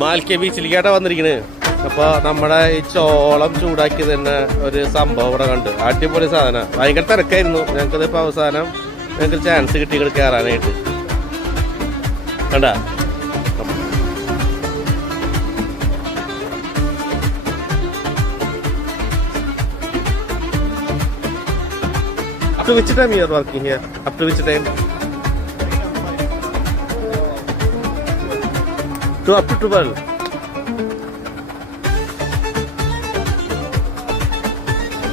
മാൽക്കിയ ബീച്ചിലേക്കാട്ടാ വന്നിരിക്കണ്. അപ്പൊ നമ്മുടെ ഈ ചോളം ചൂടാക്കി തന്നെ ഒരു സംഭവം ഇവിടെ കണ്ട്. അടിപൊളി സാധനം. ഭയങ്കര തിരക്കായിരുന്നു. ഞങ്ങൾക്കത് ഇപ്പൊ അവസാനം ഞങ്ങൾക്ക് ചാൻസ് കിട്ടി ഇവിടെ കയറാനായിട്ട്. കണ്ടാ up to which time you are working here? Up to which time? To up to 12.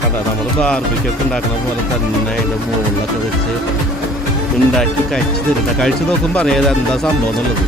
കണ്ടാ നമ്മൾ ബാർബിക്കൊക്കെ ഉണ്ടാക്കുന്ന പോലെ തന്നെ അതിൻ്റെ മുകളിലൊക്കെ വെച്ച് ഉണ്ടാക്കി കഴിച്ച് തരുന്ന. കഴിച്ച് നോക്കുമ്പോൾ അറിയാതെ എന്താ സംഭവം എന്നുള്ളത്.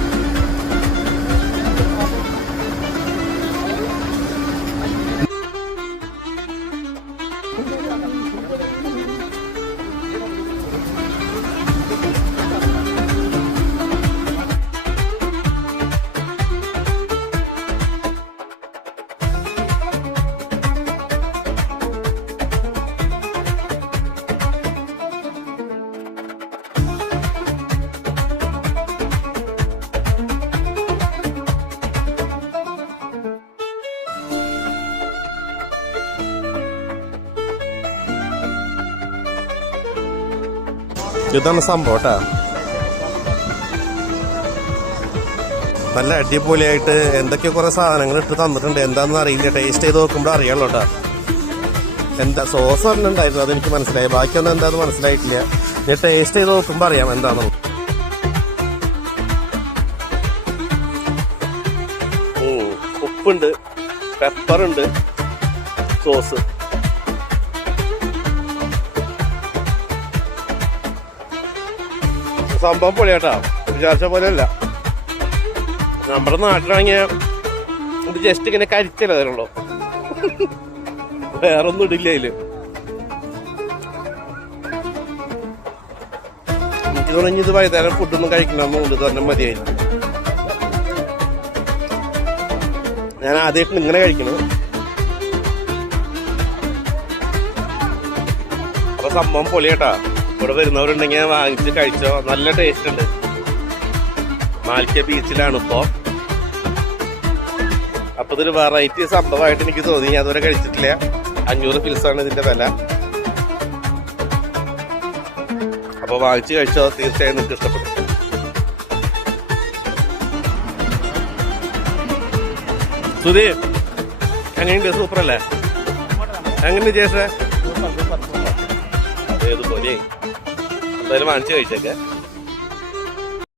ഇതാണ് സംഭവം കേട്ടാ. നല്ല അടിപൊളിയായിട്ട് എന്തൊക്കെ കുറെ സാധനങ്ങൾ ഇട്ട് തന്നിട്ടുണ്ട്. എന്താണെന്ന് അറിയില്ല. ടേസ്റ്റ് ചെയ്ത് നോക്കുമ്പോൾ അറിയാമല്ലോ കേട്ടാ. എന്താ സോസ് പറഞ്ഞിട്ടുണ്ടായിരുന്നു, അതെനിക്ക് മനസ്സിലായി. ബാക്കിയൊന്നും എന്താണെന്ന് മനസ്സിലായിട്ടില്ല. ഞാൻ ടേസ്റ്റ് ചെയ്ത് നോക്കുമ്പോൾ അറിയാം എന്താണെന്ന്. ഉപ്പുണ്ട്, പെപ്പറുണ്ട്, സോസ്. സംഭവം പൊളിയാട്ടാ. വിചാരിച്ച പോലെയല്ല. നമ്മുടെ നാട്ടിലാണെങ്കിൽ ഇത് ജസ്റ്റ് ഇങ്ങനെ കരിച്ചല്ലേ തരുള്ളൂ, വേറൊന്നും ഇടില്ല അതില്. എനിക്ക് തോന്നി ഇത് വൈകുന്നേരം ഫുഡൊന്നും കഴിക്കണമെന്നുണ്ട് തന്നെ മതിയായിരുന്നു. ഞാൻ ആദ്യമായിട്ട് ഇങ്ങനെ കഴിക്കണം. അപ്പൊ സംഭവം പൊളിയാട്ടാ. ഇവിടെ വരുന്നവരുണ്ടെങ്കിൽ വാങ്ങിച്ച് കഴിച്ചോ. നല്ല ടേസ്റ്റ് ഉണ്ട്. മാൽക്കിയ ബീച്ചിലാണ് ഇപ്പോ. അപ്പൊ ഇതൊരു വെറൈറ്റി സംഭവമായിട്ട് എനിക്ക് തോന്നി. ഞാൻ അതുവരെ കഴിച്ചിട്ടില്ല. 500 ഫിൽസാണ് ഇതിന്റെ വില. അപ്പൊ വാങ്ങിച്ച് കഴിച്ചോ, തീർച്ചയായും നിങ്ങൾക്ക് ഇഷ്ടപ്പെടും. സുധീ എങ്ങനെയുണ്ട്? സൂപ്പർ അല്ലേ? എങ്ങനെ ചേട്ടാ? അതേതുപോലെ എന്തായാലും വാങ്ങിച്ച് കഴിച്ചേക്കെ.